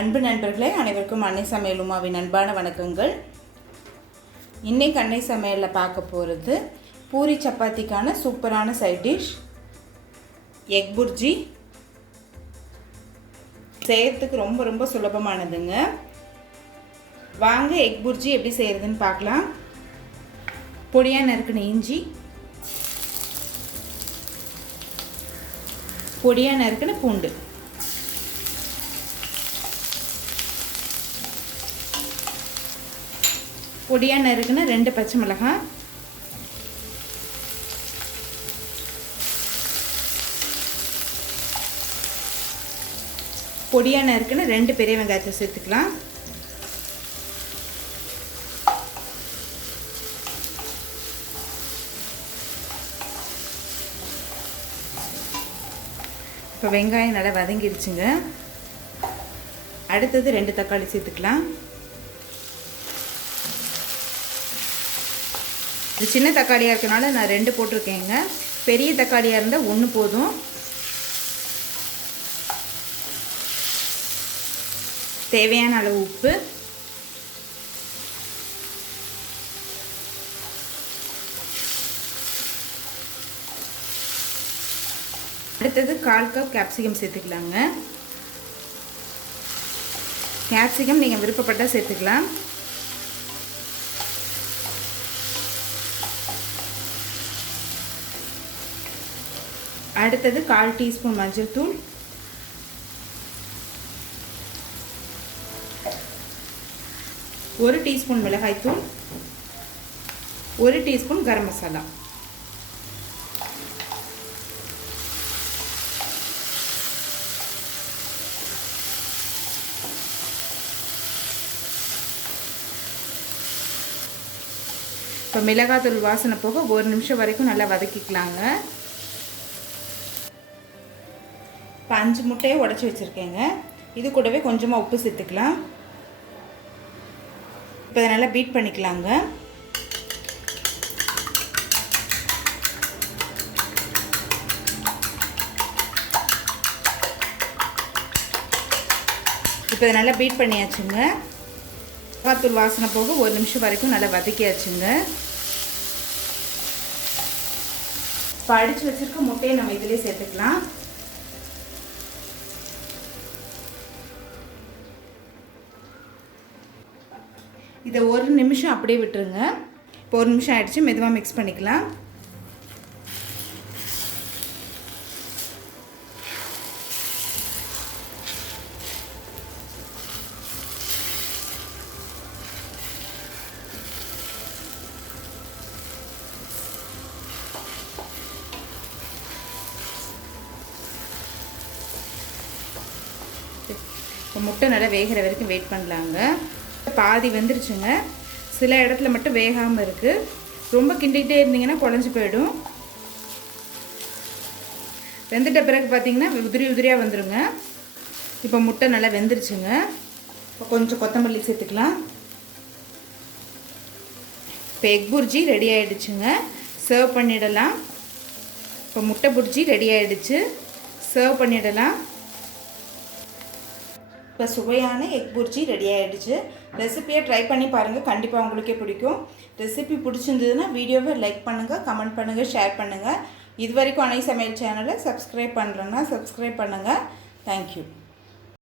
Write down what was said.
அன்பு நண்பர்களே, அனைவருக்கும் அன்னை சமையல் உமாவின் அன்பான வணக்கங்கள். இன்றைக்கி அன்னை சமையலில் பார்க்க போகிறது பூரி சப்பாத்திக்கான சூப்பரான சைட் டிஷ் எக் புர்ஜி. செய்கிறதுக்கு ரொம்ப சுலபமானதுங்க. வாங்க எக் புர்ஜி எப்படி செய்கிறதுன்னு பார்க்கலாம். பொடியாக நறுக்கின இஞ்சி, பொடியாக நறுக்கின பூண்டு, பொடியாக நறுக்குன 2 பச்சை மிளகாய், பொடியாக நறுக்குன 2 பெரிய வெங்காயத்தை சேர்த்துக்கலாம். இப்போ வெங்காயம் நல்லா வதங்கிடுச்சுங்க. அடுத்தது 2 தக்காளி சேர்த்துக்கலாம். இது சின்ன தக்காளியாக இருக்கனால நான் 2 போட்டிருக்கேங்க. பெரிய தக்காளியாக இருந்தால் 1 போதும். தேவையான அளவு உப்பு, அடுத்தது 1/4 கப் கேப்சிகம் சேர்த்துக்கலாங்க. கேப்சிகம் நீங்கள் விருப்பப்பட்டால் சேர்த்துக்கலாம். அடுத்தது 1/4 டீஸ்பூன் மஞ்சள் தூள், 1 டீஸ்பூன் மிளகாய் தூள், 1 டீஸ்பூன் கரம் மசாலா. இப்போ மிளகாத்தூள் வாசனை போக 1 நிமிஷம் வரைக்கும் நல்லா வதக்கிக்கலாங்க. இப்போ 5 முட்டையை உடச்சி வச்சுருக்கேங்க. இது கூடவே கொஞ்சமாக உப்பு சேர்த்துக்கலாம். இப்போ இதை நல்லா பீட் பண்ணிக்கலாங்க. இப்போ இதை நல்லா பீட் பண்ணியாச்சுங்க. மிளகாத்தூள் வாசனை போக 1 நிமிஷம் வரைக்கும் நல்லா வதக்கியாச்சுங்க. இப்போ அடித்து வச்சுருக்க முட்டையை நம்ம இதிலே சேர்த்துக்கலாம். இதை 1 நிமிஷம் அப்படியே விட்டுருங்க. இப்போ 1 நிமிஷம் ஆகிடுச்சு. மெதுவாக மிக்ஸ் பண்ணிக்கலாம். இப்போ முட்டை நல்லா வேகிற வரைக்கும் வெயிட் பண்ணலாங்க. பாதி வெந்துருச்சுங்க. சில இடத்துல மட்டும் வேகாமல் இருக்குது. ரொம்ப கிண்டிகிட்டே இருந்தீங்கன்னா குழஞ்சி போயிடும். வெந்துட்ட பிறகு பார்த்தீங்கன்னா உதிரியாக வந்துடுங்க. இப்போ முட்டை நல்லா வெந்துருச்சுங்க. இப்போ கொஞ்சம் கொத்தமல்லி சேர்த்துக்கலாம். இப்போ எக் புர்ஜி ரெடி ஆகிடுச்சுங்க. சர்வ் பண்ணிடலாம். இப்போ முட்டை புர்ஜி ரெடி ஆகிடுச்சு. சர்வ் பண்ணிடலாம். இப்போ சுவையான எக் புர்ஜி ரெடி ஆகிடுச்சு. ரெசிப்பியை ட்ரை பண்ணி பாருங்கள். கண்டிப்பாக உங்களுக்கே பிடிக்கும். ரெசிபி பிடிச்சிருந்ததுன்னா வீடியோவை லைக் பண்ணுங்கள், கமெண்ட் பண்ணுங்கள், ஷேர் பண்ணுங்கள். இது வரைக்கும் அன்னை சமையல் சேனலை சப்ஸ்கிரைப் பண்ணலன்னா சப்ஸ்கிரைப் பண்ணுங்கள். தேங்க்யூ.